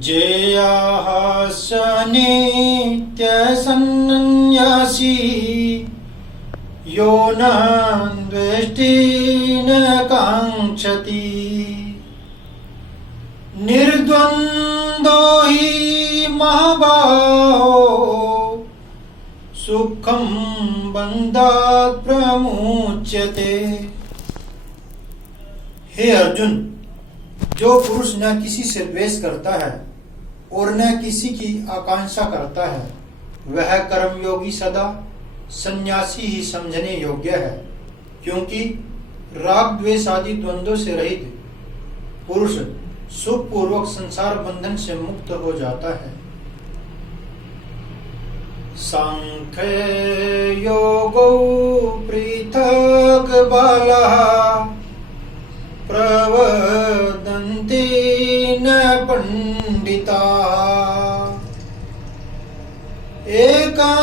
जेयास्य नित्यसन्न्यासी यो न द्वेष्टि न काङ्क्षति निर्द्वन्द्वो हि महाबाहो सुखं बन्धात् प्रमुच्यते। हे अर्जुन, जो पुरुष न किसी से द्वेष करता है और न किसी की आकांक्षा करता है, वह कर्मयोगी सदा सन्यासी ही समझने योग्य है, क्योंकि राग द्वेष आदि द्वंद्वों से रहित पुरुष सुखपूर्वक संसार बंधन से मुक्त हो जाता है। सांख्य योगो पृथक् बालाः प्रवदन्ति न पंडिताः एकामप्यास्थिताः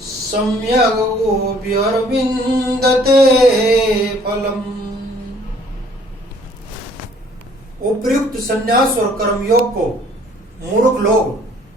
सम्यग्विन्दते फलम्। उपयुक्त संन्यास और कर्मयोग को मूर्ख लोग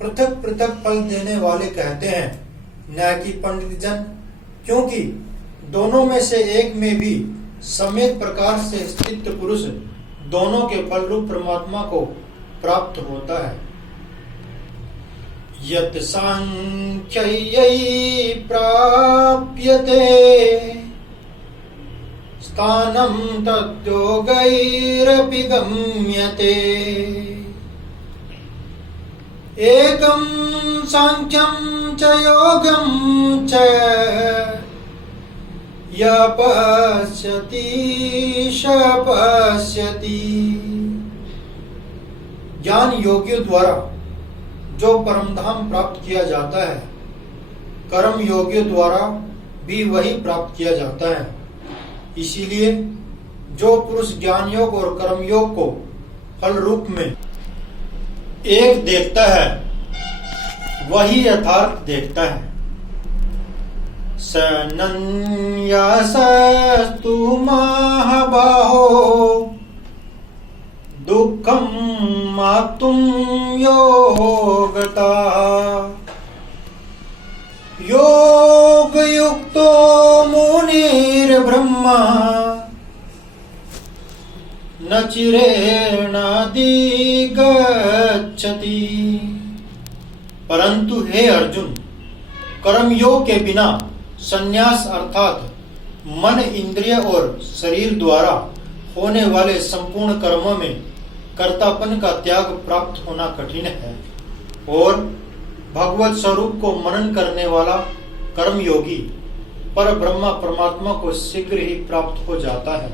पृथक पृथक फल देने वाले कहते हैं, न कि पंडित जन, क्योंकि दोनों में से एक में भी सम्यक प्रकार से स्थित पुरुष दोनों के फल रूप परमात्मा को प्राप्त होता है। यत् सांख्यै प्राप्यते स्थानं तद्योगैरपि गम्यते। एकं सांख्यं च योगं च यः पश्यति स पश्यति। ज्ञान योगियों द्वारा जो परमधाम प्राप्त किया जाता है, कर्म योगियों द्वारा भी वही प्राप्त किया जाता है। इसीलिए जो पुरुष ज्ञान योग और कर्म योग को फल रूप में एक देखता है, वही यथार्थ देखता है। सन्न्यासस्तु महाबाहो दुःखं माप्तुं योगतः योगयुक्तो मुनिर्ब्रह्मा न चिरेणाधिगच्छति। परंतु हे अर्जुन, कर्मयोग के बिना संन्यास अर्थात मन, इंद्रिय और शरीर द्वारा होने वाले संपूर्ण कर्मों में कर्तापन का त्याग प्राप्त होना कठिन है, और भगवत स्वरूप को मनन करने वाला कर्मयोगी पर ब्रह्मा परमात्मा को शीघ्र ही प्राप्त हो जाता है।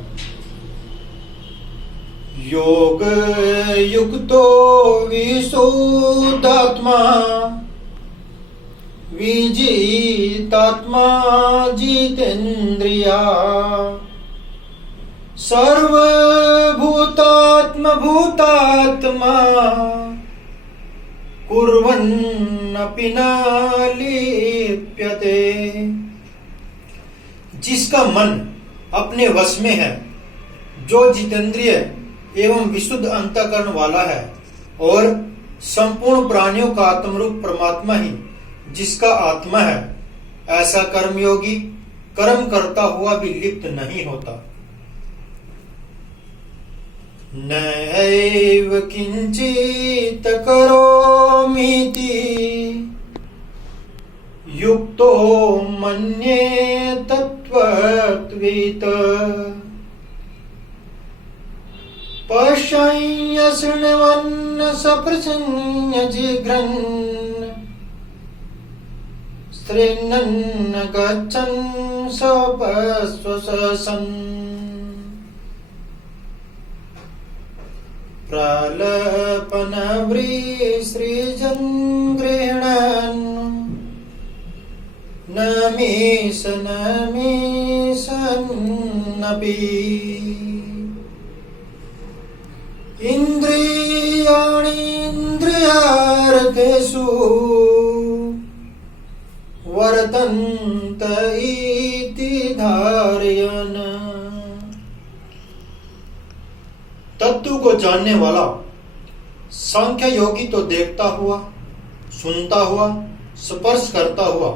योग युक्तो विशुद्धात्मा विजितात्मा जितेन्द्रिया सर्वभूतात्मा भूतात्मा कुर्वन्नपि न लिप्यते। जिसका मन अपने वश में है, जो जितेंद्रिय एवं विशुद्ध अंतःकरण वाला है, और संपूर्ण प्राणियों का आत्मरूप परमात्मा ही जिसका आत्मा है, ऐसा कर्मयोगी कर्म करता हुआ भी लिप्त नहीं होता। नैव किंचित करोमीति युक्तो मन्ये तत्त्ववित् पश्यन् शृण्वन् सप्रसन्न जिघ्रन् स्त्रीन् गच्छन् सपश्वसन् प्रलपनवृसृजन् गृह्णान् नमीशन्नपि इन्द्रियाणीन्द्रियार्थेषु वर्तन्त इति धारयन्। को जानने वाला सांख्य योगी तो देखता हुआ, सुनता हुआ, स्पर्श करता हुआ,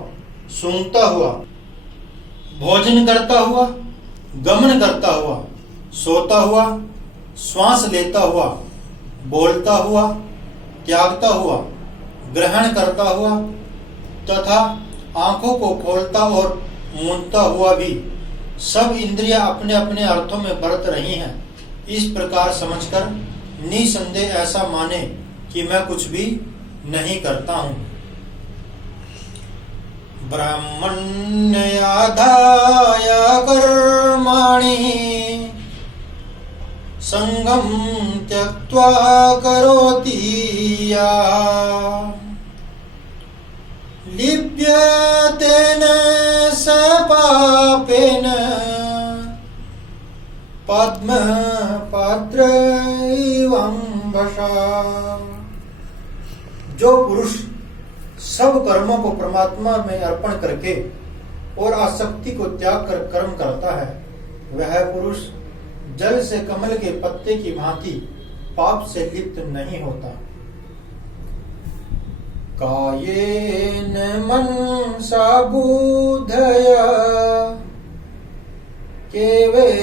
सूंघता हुआ, भोजन करता हुआ, गमन करता हुआ, सोता हुआ, श्वास लेता हुआ, बोलता हुआ, त्यागता हुआ, ग्रहण करता हुआ तथा आंखों को खोलता और मूंदता हुआ भी सब इंद्रियां अपने अपने अर्थों में बरत रही हैं। इस प्रकार समझकर निसंदेह ऐसा माने कि मैं कुछ भी नहीं करता हूं। ब्रह्मण्याधाय कर्माणि संगम त्यक्त्वा करोति या लिप्यतेन स पापेन पद्म पात्र वंबशा। जो पुरुष सब कर्मों को परमात्मा में अर्पण करके और आसक्ति को त्याग कर कर्म करता है, वह पुरुष जल से कमल के पत्ते की भांति पाप से लिप्त नहीं होता। कायेन मनसा बुद्धया केवलैरिन्द्रियैरपि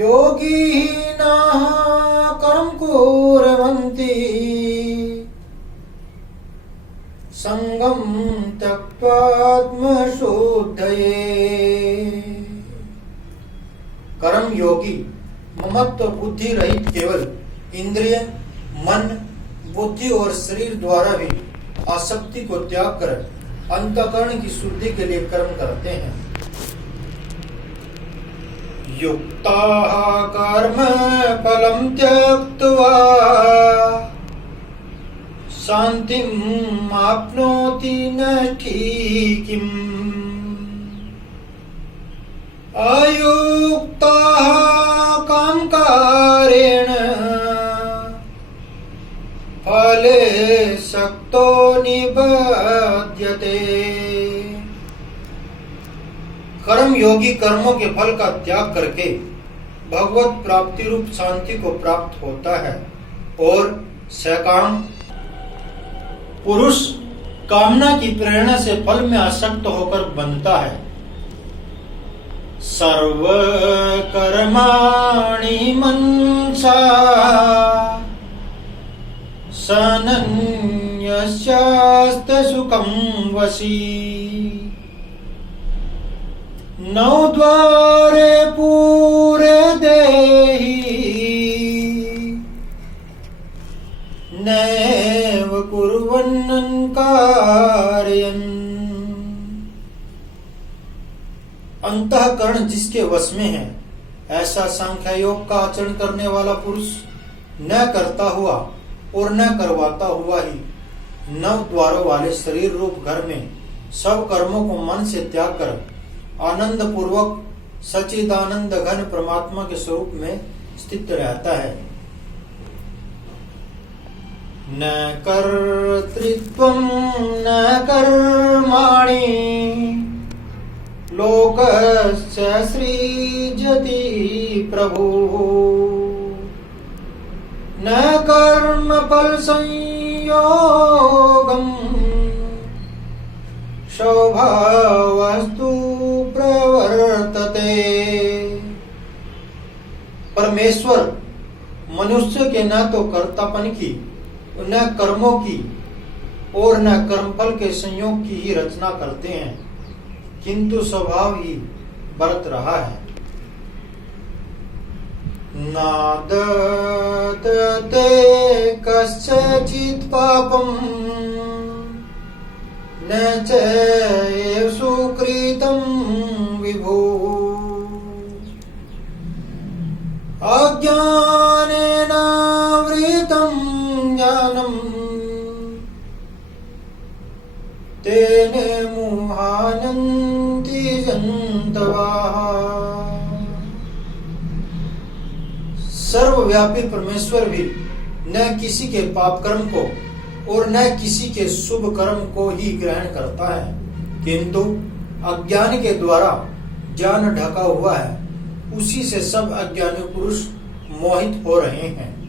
योगिनः कर्म कुर्वन्ति संगम त्यक्त्वा आत्मशुद्धये। कर्म योगी ममत्व बुद्धि रहित केवल इंद्रिय, मन, बुद्धि और शरीर द्वारा भी आसक्ति को त्याग कर अंतःकरण की शुद्धि के लिए कर्म करते हैं। युक्ताः कर्म फलं त्यक्त्वा शान्तिम् आप्नोति नष्टीकिम् अयुक्ताः कामकारेण फले सक्तो निबध्यते। कर्म योगी कर्मों के फल का त्याग करके भगवत प्राप्ति रूप शांति को प्राप्त होता है और सकाम पुरुष कामना की प्रेरणा से फल में आसक्त होकर बनता है। सर्व कर्माणि मनसा सनन्यस्यास्ते सुखं वशी नौ द्वारे पूरे देहि नैव कुर्वन् कार्यन्। अंतःकरण जिसके वश में है, ऐसा सांख्य योग का आचरण करने वाला पुरुष न करता हुआ और न करवाता हुआ ही 9 द्वारों वाले शरीर रूप घर में सब कर्मों को मन से त्याग कर आनंद पूर्वक सच्चिदानंद घन परमात्मा के स्वरूप में स्थित रहता है। न कर्तृत्वं न कर्माणि लोकस्य सृजति प्रभुः न कर्म फल संयोगम् स्वभावस्तु प्रवर्तते। परमेश्वर मनुष्य के न तो कर्तापन की, न कर्मों की और न कर्मफल के संयोग की ही रचना करते हैं, किंतु स्वभाव ही बरत रहा है। नादते कस्यचित् पापम् न चैव सुकृतं विभुः अज्ञानेन वृतं ज्ञानं तेन मुहानन्ति जन्तवः। सर्वव्यापी परमेश्वर भी न किसी के पाप कर्म को और न किसी के शुभ कर्म को ही ग्रहण करता है, किंतु अज्ञान के द्वारा ज्ञान ढका हुआ है, उसी से सब अज्ञानी पुरुष मोहित हो रहे हैं।